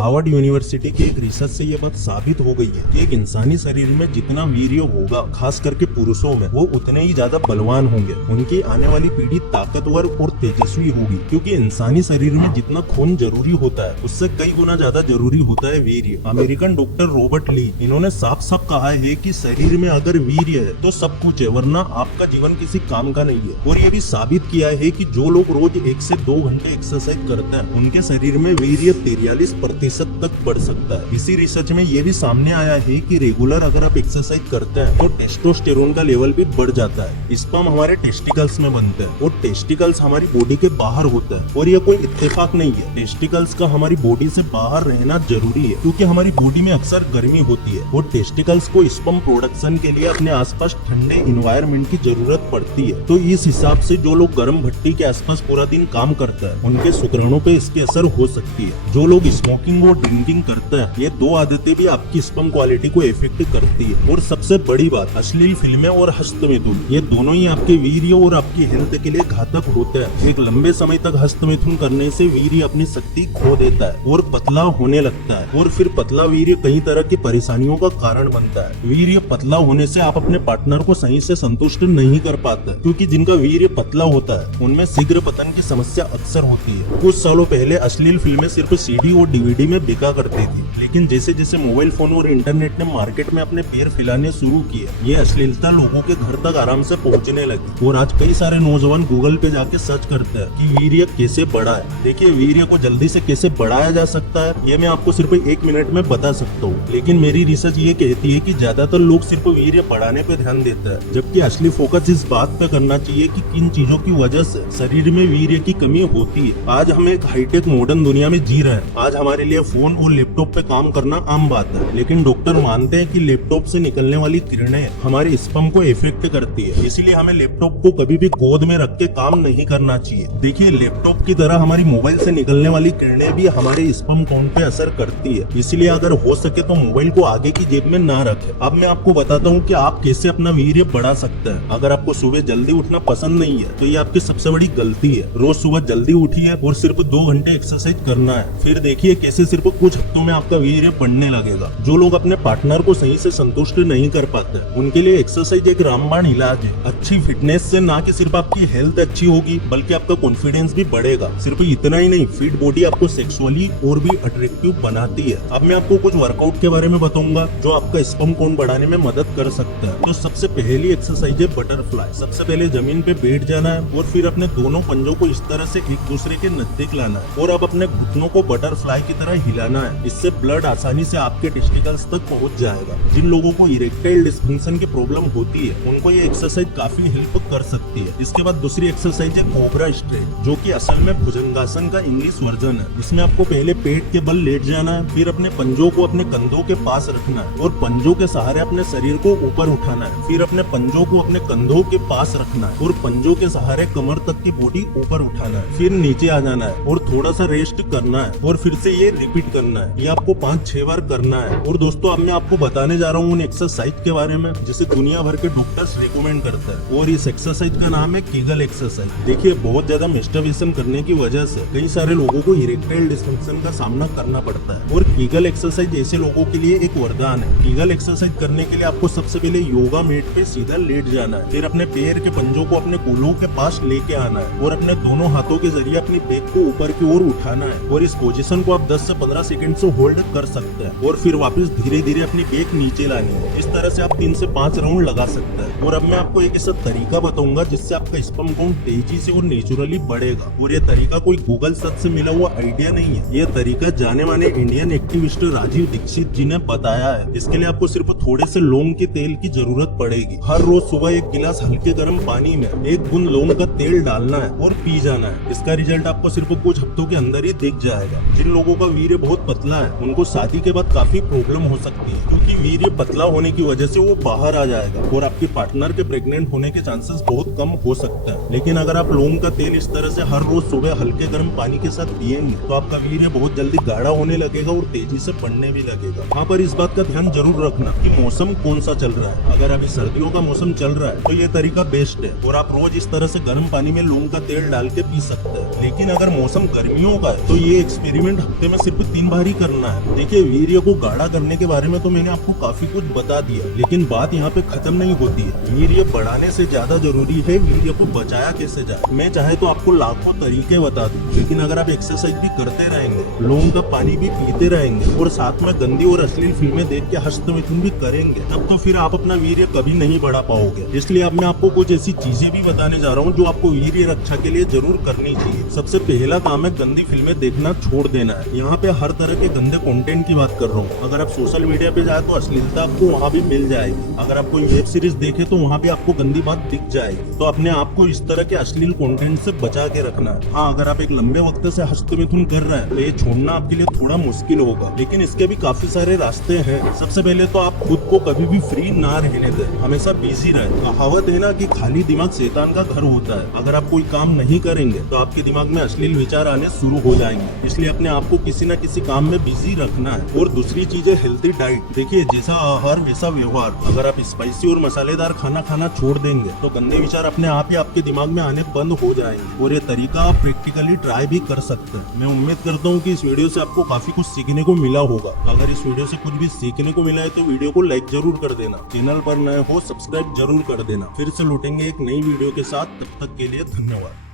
Harvard university की एक research से ये बात साबित हो गई है कि एक इंसानी शरीर में जितना वीर्य होगा, खास करके पुरुषों में, वो उतने ही ज्यादा बलवान होंगे। उनकी आने वाली पीढ़ी ताकतवर और तेजस्वी होगी, क्योंकि इंसानी शरीर में जितना खून जरूरी होता है उससे कई गुना ज्यादा जरूरी होता है वीर्य। अमेरिकन डॉक्टर रॉबर्ट ली, इन्होंने साफ साफ कहा है कि शरीर में अगर वीर्य है तो सब कुछ है, वरना आपका जीवन किसी काम का नहीं है। और ये भी साबित किया है कि जो लोग रोज 1 से 2 घंटे एक्सरसाइज करते हैं उनके शरीर में वीर्य 43% तक बढ़ सकता है। इसी रिसर्च में ये भी सामने आया है कि रेगुलर अगर आप एक्सरसाइज करते हैं तो टेस्टोस्टेरोन का लेवल भी बढ़ जाता है। स्पर्म हमारे टेस्टिकल्स में बनते हैं और टेस्टिकल्स हमारी बॉडी के बाहर होते हैं। और ये कोई इत्तेफाक नहीं है, टेस्टिकल्स का हमारी बॉडी से बाहर रहना जरूरी है, क्योंकि हमारी बॉडी में अक्सर गर्मी होती है और टेस्टिकल्स को स्पर्म प्रोडक्शन के लिए अपने आसपास ठंडे इन्वायरमेंट की जरूरत पड़ती है। तो इस हिसाब से जो लोग गर्म भट्टी के आसपास पूरा दिन काम करते हैं उनके शुक्राणु पे इसकी असर हो सकती है। जो लोग स्मोकिंग और ड्रिंकिंग करते हैं, ये 2 आदतें भी आपकी स्पर्म क्वालिटी को इफेक्ट करती है। और सबसे बड़ी बात, अश्लील फिल्में और हस्तमैथुन, ये दोनों ही आपके वीर्य और आपकी हेल्थ के लिए घातक होते हैं। एक लंबे समय तक हस्तमैथुन करने से वीर्य अपनी शक्ति खो देता है और पतला होने लगता है, और फिर पतला वीर्य कई तरह की परेशानियों का कारण बनता है। वीर्य पतला होने से आप अपने पार्टनर को सही से संतुष्ट नहीं कर पाते, क्योंकि जिनका वीर्य पतला होता है उनमें शीघ्र पतन की समस्या अक्सर होती है। कुछ सालों पहले अश्लील फिल्में सिर्फ सीडी और डीवीडी में बिका करती थी, लेकिन जैसे जैसे मोबाइल फोन और इंटरनेट ने मार्केट में अपने पैर फैलाने शुरू किए, ये अश्लीलता लोगों के घर तक आराम से पहुंचने लगी। और आज कई सारे नौजवान गूगल पे जाके सर्च करते हैं कि वीर्य कैसे बढ़ा है। देखिए, वीर्य को जल्दी से कैसे बढ़ाया जा सकता है ये मैं आपको सिर्फ 1 मिनट में बता सकता हूँ, लेकिन मेरी रिसर्च ये कहती है कि ज्यादातर लोग सिर्फ वीर्य बढ़ाने पे ध्यान देते हैं, जबकि असली फोकस इस बात पे करना चाहिए कि किन चीजों की वजह से शरीर में वीर्य की कमी होती है। आज हम एक हाईटेक मॉडर्न दुनिया में जी रहे हैं। आज हमारे लिए फोन और लैपटॉप पे काम करना आम बात है, लेकिन डॉक्टर मानते हैं कि लैपटॉप से निकलने वाली किरणें हमारे स्पर्म को इफेक्ट करती है। इसीलिए हमें लैपटॉप को कभी भी गोद में रख के काम नहीं करना चाहिए। देखिए, लैपटॉप की तरह हमारी मोबाइल से निकलने वाली किरणें भी हमारे स्पर्म काउंट पे असर करती है। इसलिए अगर हो सके तो मोबाइल को आगे की जेब में ना रखें। अब मैं आपको बताता हूँ कि आप कैसे अपना वीर्य बढ़ा सकते हैं। अगर आपको सुबह जल्दी उठना पसंद नहीं है तो ये आपकी सबसे बड़ी गलती है। रोज सुबह जल्दी उठिए और सिर्फ 2 घंटे एक्सरसाइज करना है। फिर देखिए कैसे सिर्फ कुछ हफ्तों में आपका वीर्य बढ़ने लगेगा। जो लोग अपने पार्टनर को सही से संतुष्ट नहीं कर पाते, उनके लिए एक्सरसाइज एक रामबाण इलाज है। अच्छी फिटनेस से ना कि सिर्फ आपकी हेल्थ अच्छी होगी, बल्कि आपका कॉन्फिडेंस भी बढ़ेगा। सिर्फ इतना ही नहीं, फिट बॉडी आपको सेक्सुअली और भी अट्रैक्टिव बनाती है। अब मैं आपको कुछ वर्कआउट के बारे में बताऊंगा जो आपका स्पर्म काउंट बढ़ाने में मदद कर सकता है। तो सबसे पहली एक्सरसाइज है बटरफ्लाई। सबसे पहले जमीन पे बैठ जाना है और फिर अपने दोनों पंजों को इस तरह से एक दूसरे के नजदीक लाना है और अब अपने घुटनों को बटरफ्लाई की तरह हिलाना है। इससे ब्लड आसानी से आपके टेस्टिकल्स तक पहुंच जाएगा। जिन लोगों को इरेक्टाइल डिस्फंक्शन की प्रॉब्लम होती है उनको ये एक्सरसाइज काफी हेल्प कर सकती है। इसके बाद दूसरी एक्सरसाइज है कोबरा स्ट्रेच, जो कि असल में भुजंगासन का इंग्लिश वर्जन है। इसमें आपको पहले पेट के बल लेट जाना है, फिर अपने पंजों को अपने कंधों के पास रखना है और पंजों के सहारे अपने शरीर को ऊपर उठाना है। फिर अपने पंजों को अपने कंधों के पास रखना है और पंजों के सहारे कमर तक की बॉडी ऊपर उठाना है। फिर नीचे आ जाना है और थोड़ा सा रेस्ट करना है और फिर से ये रिपीट करना है। ये आपको 5-6 बार करना है। और दोस्तों, अब मैं आपको बताने जा रहा हूँ उन एक्सरसाइज के बारे में जिसे दुनिया भर के डॉक्टर्स रिकमेंड करते हैं, और इस एक्सरसाइज का नाम है कीगल एक्सरसाइज। देखिए, बहुत ज्यादा मैस्टरबेशन करने की वजह से कई सारे लोगों को इरेक्टाइल डिस्फंक्शन का सामना करना पड़ता है, और कीगल एक्सरसाइज ऐसे लोगों के लिए एक वरदान है। कीगल एक्सरसाइज करने के लिए आपको सबसे पहले योगा मैट पे सीधा लेट जाना है, फिर अपने पैर के पंजों को अपने कोलों के पास लेके आना है और अपने दोनों हाथों के जरिए अपनी बैक को ऊपर की ओर उठाना है। और इस पोजीशन को आप 10 से 15 सेकंड से होल्ड कर सकते हैं और फिर वापस धीरे धीरे अपनी बैक नीचे लानी है। इस तरह से आप 3 से 5 राउंड लगा सकते हैं। और अब मैं आपको एक ऐसा तरीका बताऊंगा जिससे आपका स्पर्म काउंट तेजी से और नेचुरली बढ़ेगा। और ये तरीका कोई गूगल सर्च से मिला हुआ आइडिया नहीं है, ये तरीका जाने माने इंडियन एक्टिविस्ट राजीव दीक्षित जी ने बताया है। इसके लिए आपको सिर्फ थोड़े से लौंग के तेल की जरूरत पड़ेगी। हर रोज सुबह 1 गिलास हल्के गर्म पानी में 1 बूंद लौंग का तेल डालना है और पी जाना है। इसका रिजल्ट आपको सिर्फ कुछ हफ्तों के अंदर ही दिख जाएगा। जिन लोगों का वीर्य बहुत पतला है उनको शादी के बाद काफी प्रॉब्लम हो सकती है, क्योंकि वीर्य पतला होने की वजह से वो बाहर आ जाएगा और आपके पार्टनर के प्रेग्नेंट होने के चांसेस बहुत कम हो सकते हैं। लेकिन अगर आप लौंग का तेल इस तरह से हर रोज सुबह हल्के गर्म पानी के साथ पिएंगे तो आपका वीर्य बहुत जल्दी गाढ़ा होने लगेगा और तेजी से बढ़ने भी लगेगा। वहाँ पर इस बात का ध्यान जरूर रखना कि मौसम कौन सा चल रहा है। अगर अभी सर्दियों का मौसम चल रहा है तो ये तरीका बेस्ट है और आप रोज इस तरह से गर्म पानी में लौंग का तेल डाल के पी सकते हैं। लेकिन अगर मौसम गर्मियों का है तो ये एक्सपेरिमेंट हफ्ते में सिर्फ सिर्फ 3 बार ही करना है। देखिए, वीर्य को गाढ़ा करने के बारे में तो मैंने आपको काफी कुछ बता दिया, लेकिन बात यहाँ पे खत्म नहीं होती है। वीर्य बढ़ाने से ज्यादा जरूरी है वीर्य को बचाया कैसे जाए। मैं चाहे तो आपको लाखों तरीके बता दूं, लेकिन अगर आप एक्सरसाइज भी करते रहेंगे, लौंग का पानी भी पीते रहेंगे और साथ में गंदी और अश्लील फिल्में देख के हस्तमैथुन भी करेंगे, तब तो फिर आप अपना वीर्य कभी नहीं बढ़ा पाओगे। इसलिए अब मैं आपको कुछ ऐसी चीजें भी बताने जा रहा हूँ जो आपको वीर्य रक्षा के लिए जरूर करनी चाहिए। सबसे पहला काम है गंदी फिल्में देखना छोड़ देना है। यहाँ पे हर तरह के गंदे कंटेंट की बात कर रहा हूँ। अगर आप सोशल मीडिया पे जाए तो अश्लीलता आपको वहाँ भी मिल जाएगी। अगर आप कोई वेब सीरीज देखे तो वहाँ भी आपको गंदी बात दिख जाएगी। तो अपने आप को इस तरह के अश्लील कंटेंट से बचा के रखना है। हाँ, अगर आप एक लंबे वक्त से हस्तमैथुन कर रहे हैं तो ये छोड़ना आपके लिए थोड़ा मुश्किल होगा, लेकिन इसके भी काफी सारे रास्ते हैं। सबसे पहले तो आप खुद को कभी भी फ्री ना रहने दें, हमेशा बिजी रहे। कहावत है ना कि खाली दिमाग शैतान का घर होता है। अगर आप कोई काम नहीं करेंगे तो आपके दिमाग में अश्लील विचार आने शुरू हो जाएंगे। इसलिए अपने आप को किसी न किसी काम में बिजी रखना है। और दूसरी चीज है हेल्थी डाइट। देखिए, जैसा आहार वैसा व्यवहार। अगर आप स्पाइसी और मसालेदार खाना खाना छोड़ देंगे तो गंदे विचार अपने आप ही आपके दिमाग में आने बंद हो जाएंगे। और ये तरीका आप प्रैक्टिकली ट्राई भी कर सकते हैं। मैं उम्मीद करता हूँ कि इस वीडियो से आपको काफी कुछ सीखने को मिला होगा। अगर इस वीडियो से कुछ भी सीखने को मिला है तो वीडियो को लाइक जरूर कर देना। चैनल पर नए हो सब्सक्राइब जरूर कर देना। फिर से लौटेंगे एक नई वीडियो के साथ, तब तक के लिए धन्यवाद।